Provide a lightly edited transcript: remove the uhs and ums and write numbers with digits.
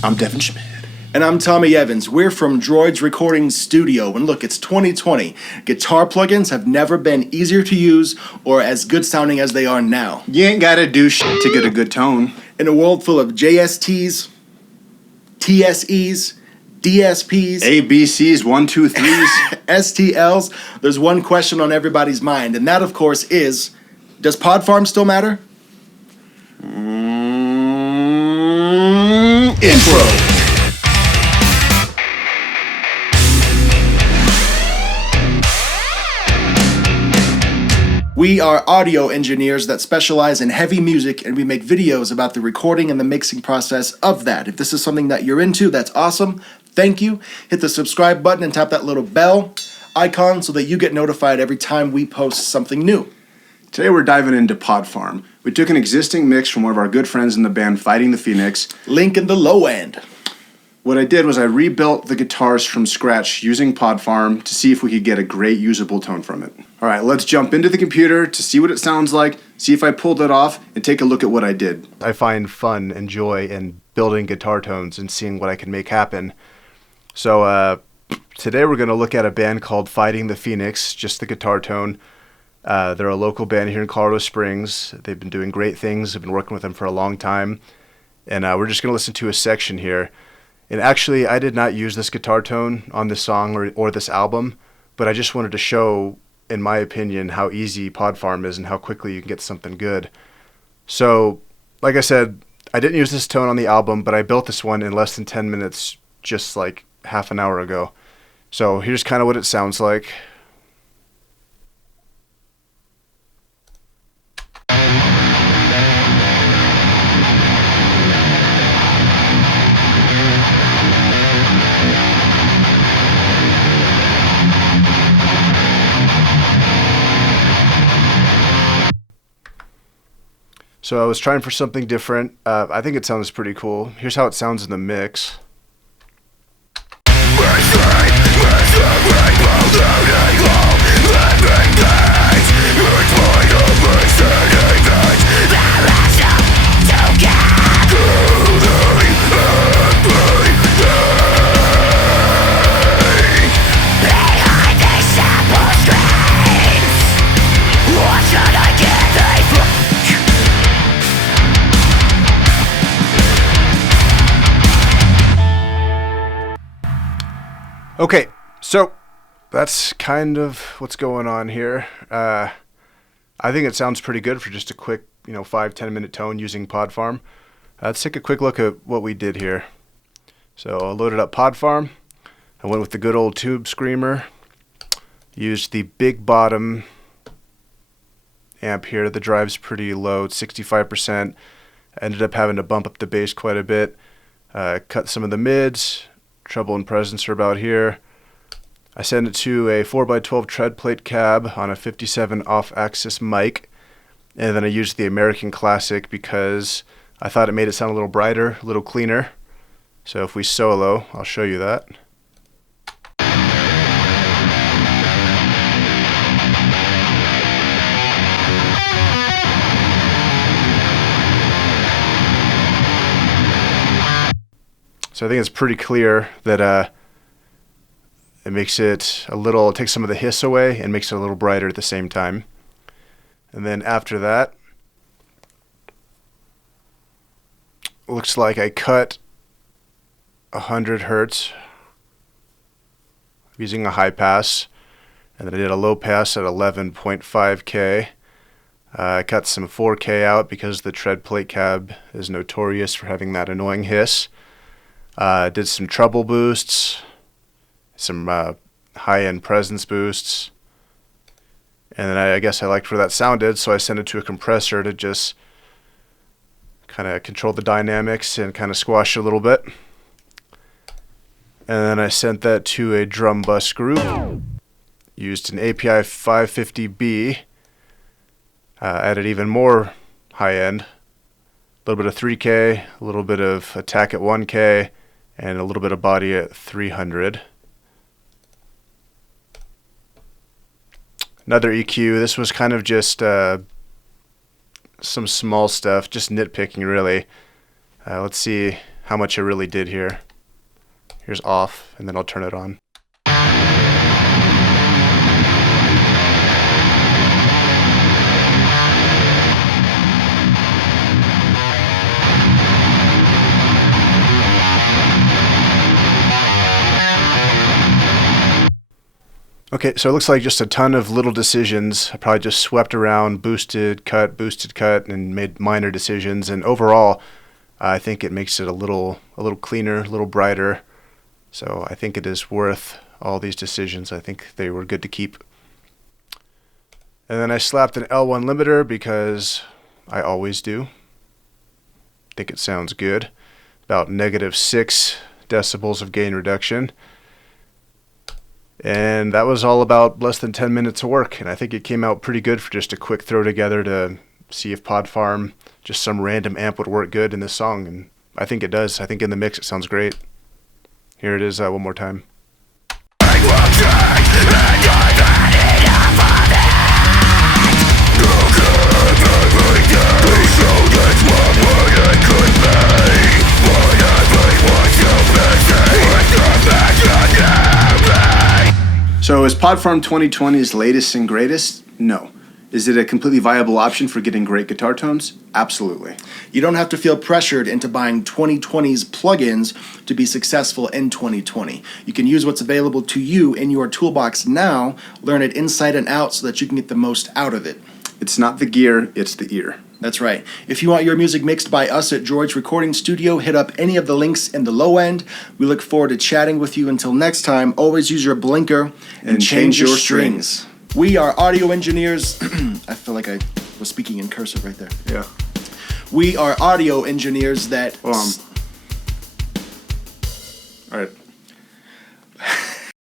I'm Devin Schmidt. And I'm Tommy Evans. We're from DROIDS Recording Studio. And look, it's 2020. Guitar plugins have never been easier to use or as good sounding as they are now. You ain't gotta do shit to get a good tone. In a world full of JSTs, TSEs, DSPs, ABCs, 1, 2, 3s, STLs, there's one question on everybody's mind. And that, of course, is, does Pod Farm still matter? Intro. We are audio engineers that specialize in heavy music, and we make videos about the recording and the mixing process of that. If this is something that you're into, that's awesome. Thank you. Hit the subscribe button and tap that little bell icon so that you get notified every time we post something new. Today we're diving into Pod Farm. We took an existing mix from one of our good friends in the band Fighting the Phoenix. Link in the low end. What I did was I rebuilt the guitars from scratch using Pod Farm to see if we could get a great usable tone from it. All right, let's jump into the computer to see what it sounds like, see if I pulled it off, and take a look at what I did. I find fun and joy in building guitar tones and seeing what I can make happen. So today we're going to look at a band called Fighting the Phoenix, just the guitar tone. They're a local band here in Colorado Springs. They've been doing great things. I've been working with them for a long time. And we're just going to listen to a section here. And actually, I did not use this guitar tone on this song or this album, but I just wanted to show, in my opinion, how easy Pod Farm is and how quickly you can get something good. So, like I said, I didn't use this tone on the album, but I built this one in less than 10 minutes, just like half an hour ago. So here's kind of what it sounds like. So I was trying for something different. I think it sounds pretty cool. Here's how it sounds in the mix. Okay, so that's kind of what's going on here. I think it sounds pretty good for just a quick, 5-10 minute tone using Pod Farm. Let's take a quick look at what we did here. So I loaded up Pod Farm. I went with the good old tube screamer. Used the big bottom amp here. The drive's pretty low, it's 65%. I ended up having to bump up the bass quite a bit. Cut some of the mids. Treble and presence are about here. I sent it to a 4x12 tread plate cab on a 57 off-axis mic, and then I used the American Classic because I thought it made it sound a little brighter, a little cleaner. So if we solo, I'll show you that. So I think it's pretty clear that it makes it it takes some of the hiss away and makes it a little brighter at the same time. And then after that, looks like I cut 100 hertz using a high pass, and then I did a low pass at 11.5K. I cut some 4K out because the tread plate cab is notorious for having that annoying hiss. Did some treble boosts, some high-end presence boosts, and then I guess I liked where that sounded, so I sent it to a compressor to just kind of control the dynamics and kind of squash it a little bit. And then I sent that to a drum bus group, used an API 550B, added even more high-end, a little bit of 3K, a little bit of attack at 1K, and a little bit of body at 300. Another EQ. This was kind of just some small stuff, just nitpicking really. Let's see how much I really did here. Here's off, and then I'll turn it on. Okay, so it looks like just a ton of little decisions. I probably just swept around, boosted, cut, and made minor decisions. And overall, I think it makes it a little cleaner, a little brighter. So I think it is worth all these decisions. I think they were good to keep. And then I slapped an L1 limiter because I always do. I think it sounds good. About -6 decibels of gain reduction. And that was all about less than 10 minutes of work. And I think it came out pretty good for just a quick throw together to see if Pod Farm, just some random amp, would work good in this song. And I think it does. I think in the mix it sounds great. Here it is one more time. So is Pod Farm 2020's latest and greatest? No. Is it a completely viable option for getting great guitar tones? Absolutely. You don't have to feel pressured into buying 2020's plugins to be successful in 2020. You can use what's available to you in your toolbox now, learn it inside and out so that you can get the most out of it. It's not the gear, it's the ear. That's right. If you want your music mixed by us at DROIDS Recording Studio, hit up any of the links in the low end. We look forward to chatting with you. Until next time, always use your blinker and change your strings. We are audio engineers. I feel like I was speaking in cursive right there. Yeah. We are audio engineers that... All right.